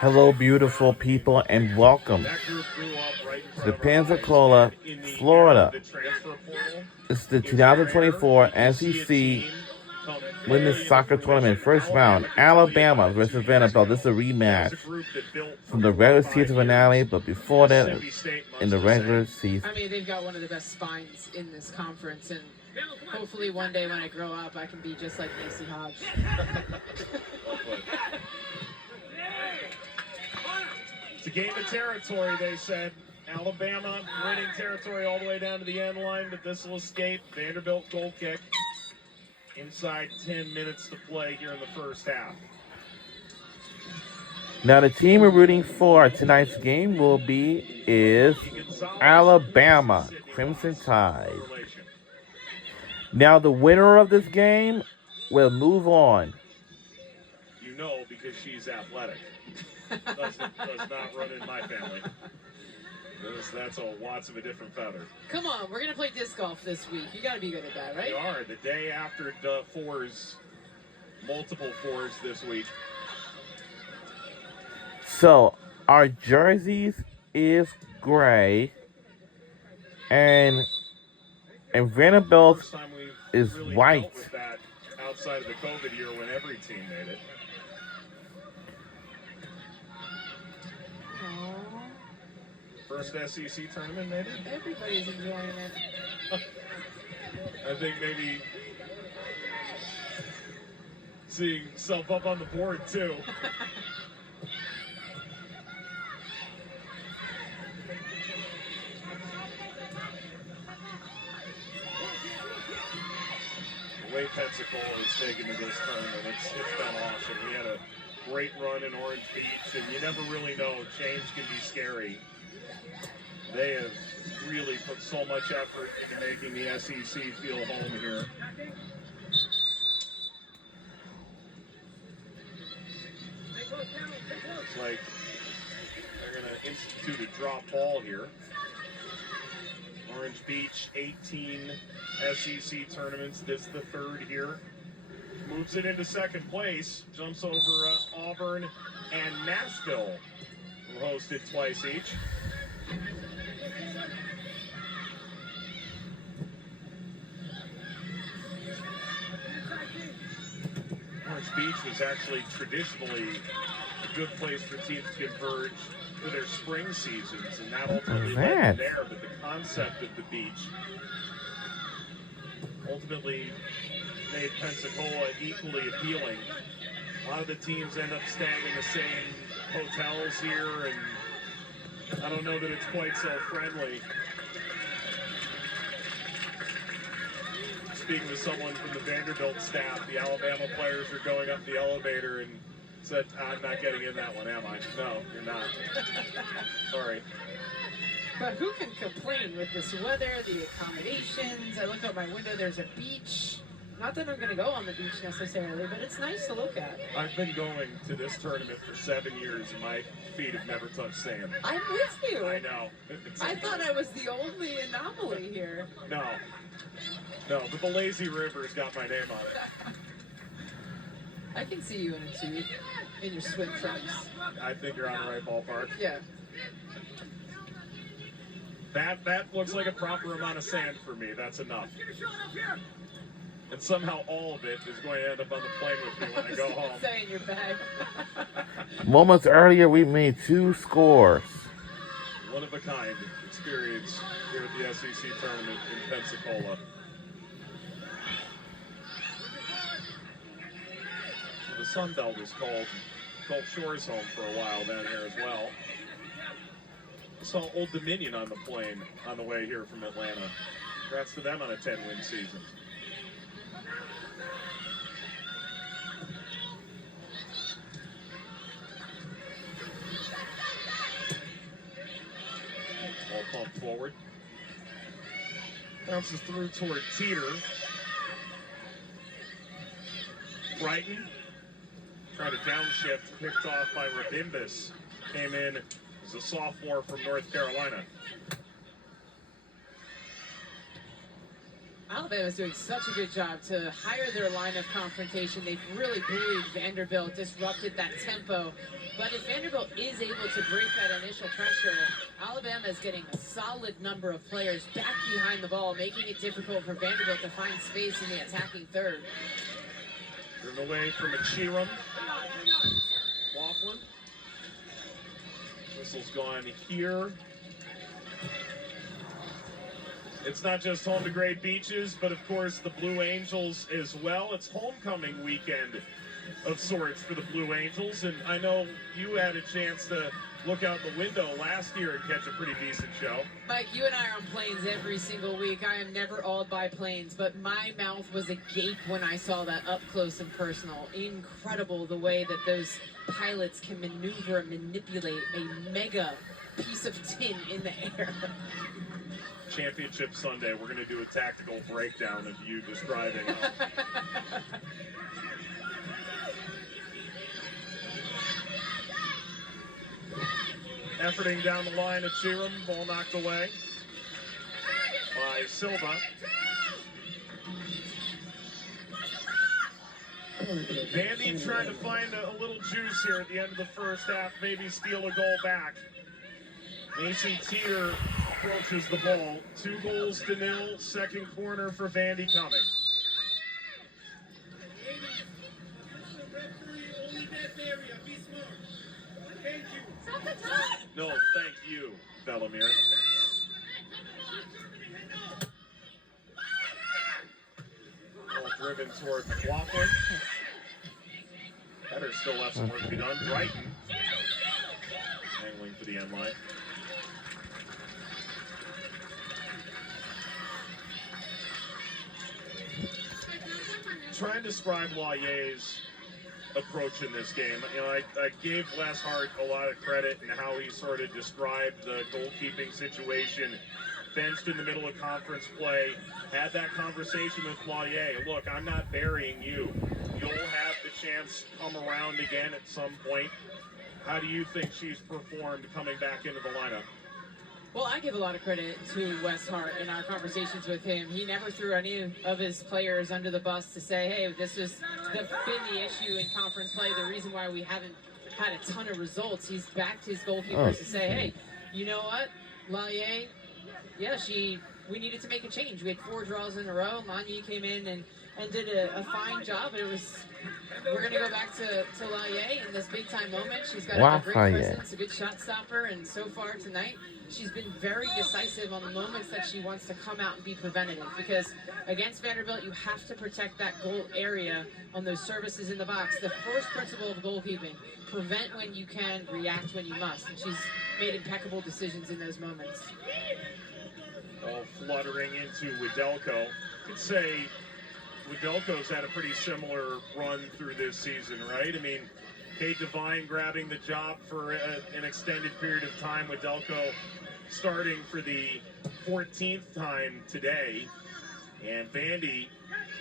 Hello, beautiful people, and welcome to Pensacola, Florida. It's the 2024 SEC Women's Soccer Tournament, first round. Alabama versus Vanderbilt. This is a rematch from the regular season finale, but before that, in the regular season. I mean, they've got one of the best spines in this conference, and hopefully one day when I grow up, I can be just like Macy Hodge. It's a game of territory, they said. Alabama winning territory all the way down to the end line, but this will escape. Vanderbilt goal kick inside 10 minutes to play here in the first half. Now, the team we're rooting for tonight's game is Alabama Crimson Tide. Now, the winner of this game will move on. You know, because she's athletic. Does not run in my family. That's a watts of a different feather. Come on, we're going to play disc golf this week. You got to be good at that, right? We are. The day after fours, multiple fours this week. So, our jerseys is gray, and Vanderbilt is white. With that outside of the COVID year when every team made it. First SEC tournament, maybe? Everybody's enjoying it. I think maybe seeing self up on the board, too. The way Pensacola has taken to this tournament, it's been awesome. We had a great run in Orange Beach, and you never really know. Change can be scary. They have really put so much effort into making the SEC feel home here. Looks like they're going to institute a drop ball here. Orange Beach, 18 SEC tournaments. This is the third here. Moves it into second place. Jumps over Auburn and Nashville, who hosted twice each. Orange Beach was actually traditionally a good place for teams to converge for their spring seasons, and that ultimately led there. But the concept of the beach ultimately made Pensacola equally appealing. A lot of the teams end up staying in the same hotels here, and I don't know that it's quite so friendly. Speaking to someone from the Vanderbilt staff, the Alabama players are going up the elevator and said, I'm not getting in that one, am I? No, you're not. Sorry. But who can complain with this weather, the accommodations? I look out my window, there's a beach. Not that I'm going to go on the beach necessarily, but it's nice to look at. I've been going to this tournament for 7 years, and my feet have never touched sand. I'm with you. I know. I thought I was the only anomaly here. No, but the lazy river's got my name on it. I can see you in a tube, in your swim trunks. I think you're on the right ballpark. Yeah. That looks like a proper amount of sand for me. That's enough. And somehow all of it is going to end up on the plane with me when I go home. Say in your bag. Moments earlier, we made 2 scores. One of a kind experience here at the SEC tournament in Pensacola. The Sun Belt is called Gulf Shores home for a while down here as well. I saw Old Dominion on the plane on the way here from Atlanta. Congrats to them on a 10-win season. Ball pumped forward. Bounces through toward Teeter. Brighton. Tried to downshift, picked off by Rabimbis. Came in as a sophomore from North Carolina. Alabama's doing such a good job to hire their line of confrontation. They've really bullied Vanderbilt, disrupted that tempo. But if Vanderbilt is able to break that initial pressure, Alabama is getting a solid number of players back behind the ball, making it difficult for Vanderbilt to find space in the attacking third. Driven away from Achiram. Laughlin. Whistle's gone here. It's not just home to great beaches, but of course the Blue Angels as well. It's homecoming weekend of sorts for the Blue Angels, and I know you had a chance to look out the window last year and catch a pretty decent show. Mike, you and I are on planes every single week. I am never awed by planes, but my mouth was agape when I saw that up close and personal. Incredible the way that those pilots can maneuver and manipulate a mega piece of tin in the air. Championship Sunday, we're going to do a tactical breakdown of you describing how efforting down the line at Sheeran, ball knocked away by Silva. Vandy trying to find a little juice here at the end of the first half, maybe steal a goal back. Mason Teeter approaches the ball. 2-0, second corner for Vandy coming. No, thank you, Bellamere. Ball driven toward McLaughlin. Header still left some work to be done. Brighton angling for the end line. Try and describe Laier's approach in this game. You know, I gave Les Hart a lot of credit in how he sort of described the goalkeeping situation. Benched in the middle of conference play, had that conversation with Laier. Look, I'm not burying you. You'll have the chance come around again at some point. How do you think she's performed coming back into the lineup? Well, I give a lot of credit to Wes Hart in our conversations with him. He never threw any of his players under the bus to say, hey, this has been the issue in conference play, the reason why we haven't had a ton of results. He's backed his goalkeepers to say, hey, you know what, Laier, yeah, we needed to make a change. We had 4 draws in a row. Lanye came in and did a fine job, but we're going to go back to Laier in this big-time moment. She's got a great presence, a good shot stopper, and so far tonight, she's been very decisive on the moments that she wants to come out and be preventative, because against Vanderbilt, you have to protect that goal area on those services in the box. The first principle of goalkeeping, prevent when you can, react when you must, and she's made impeccable decisions in those moments. All fluttering into Widelko. Could say Widelko's had a pretty similar run through this season, right? I mean, Kate Devine grabbing the job for an extended period of time. Widelko starting for the 14th time today. And Vandy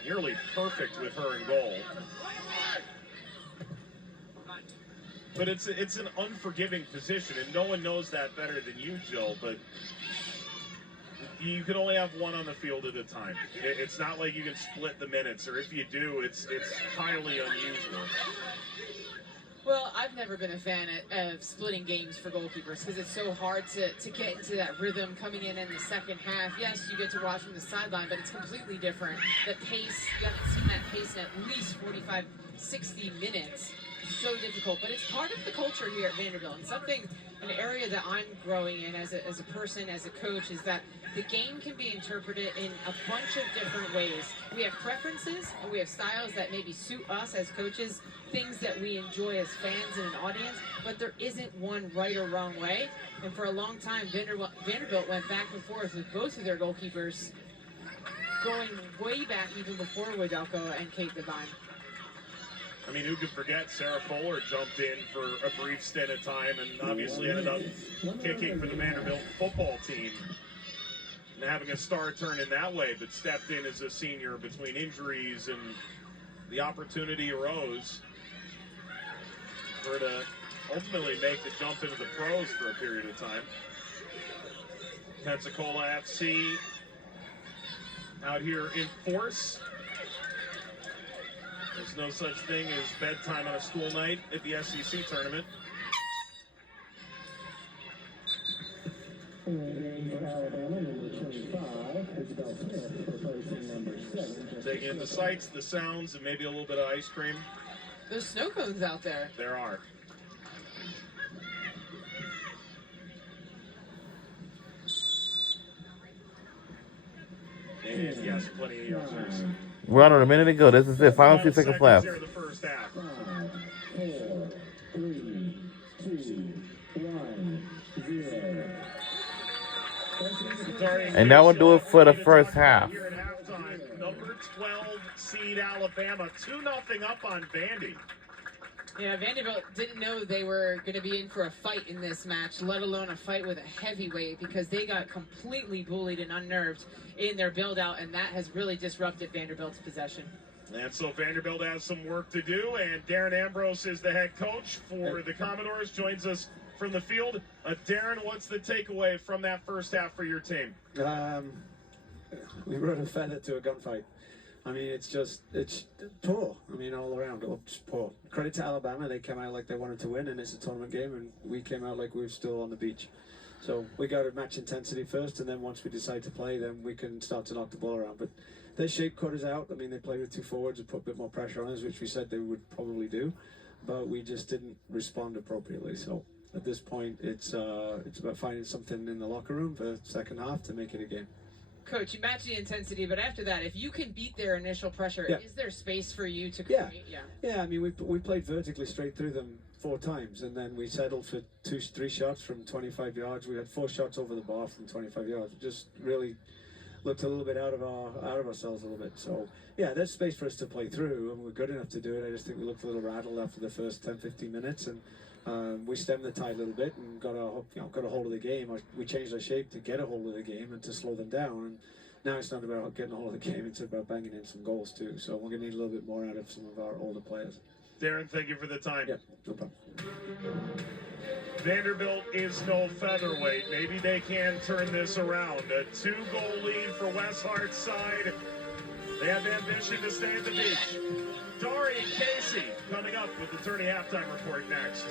nearly perfect with her in goal. But it's an unforgiving position, and no one knows that better than you, Jill, but you can only have one on the field at a time. It's not like you can split the minutes, or if you do, it's highly unusual. Well, I've never been a fan of splitting games for goalkeepers because it's so hard to get into that rhythm coming in the second half. Yes, you get to watch from the sideline, but it's completely different. The pace, you haven't seen that pace in at least 45, 60 minutes. So difficult, but it's part of the culture here at Vanderbilt, and an area that I'm growing in as a person, as a coach, is that the game can be interpreted in a bunch of different ways. We have preferences and we have styles that maybe suit us as coaches, things that we enjoy as fans and an audience, but there isn't one right or wrong way. And for a long time, Vanderbilt went back and forth with both of their goalkeepers, going way back even before Widelko and Kate Devine. I mean, who could forget Sarah Fuller jumped in for a brief stint of time and obviously ended up kicking for the Vanderbilt football team and having a star turn in that way, but stepped in as a senior between injuries and the opportunity arose for her to ultimately make the jump into the pros for a period of time. Pensacola FC out here in force. There's no such thing as bedtime on a school night at the SEC tournament. Taking in the sights, the sounds, and maybe a little bit of ice cream. There's snow cones out there. There are. And yes, plenty of youngsters. We're on a minute to go. This is it. Final 2 seconds left. Here in the first half. 5, 4, 3, 2, 1, 0. And that will do it for the first half. Here at halftime, number 12 seed Alabama, 2-0 up on Vandy. Yeah, Vanderbilt didn't know they were going to be in for a fight in this match, let alone a fight with a heavyweight, because they got completely bullied and unnerved in their build-out, and that has really disrupted Vanderbilt's possession. And so Vanderbilt has some work to do, and Darren Ambrose is the head coach for the Commodores, joins us from the field. Darren, what's the takeaway from that first half for your team? We rode a feather to a gunfight. I mean, it's poor. I mean, all around, just poor. Credit to Alabama. They came out like they wanted to win, and it's a tournament game, and we came out like we were still on the beach. So we got to match intensity first, and then once we decide to play, then we can start to knock the ball around. But their shape cut us out. I mean, they played with 2 forwards and put a bit more pressure on us, which we said they would probably do, but we just didn't respond appropriately. So at this point, it's about finding something in the locker room for the second half to make it a game. Coach, you match the intensity, but after that, if you can beat their initial pressure, is there space for you to create? Yeah. I mean, we played vertically straight through them 4 times, and then we settled for 2-3 shots from 25 yards. We had 4 shots over the bar from 25 yards. Just really looked a little bit out of ourselves a little bit. So yeah, there's space for us to play through, and we're good enough to do it. I just think we looked a little rattled after the first 10-15 minutes, and we stemmed the tide a little bit and got a hold of the game. We changed our shape to get a hold of the game and to slow them down. And now it's not about getting a hold of the game; it's about banging in some goals too. So we're going to need a little bit more out of some of our older players. Darren, thank you for the time. Yeah, no problem. Vanderbilt is no featherweight. Maybe they can turn this around. A 2-goal lead for West Hart's side. They have ambition to stay at the beach. Dari and Casey coming up with the Tourney halftime report next.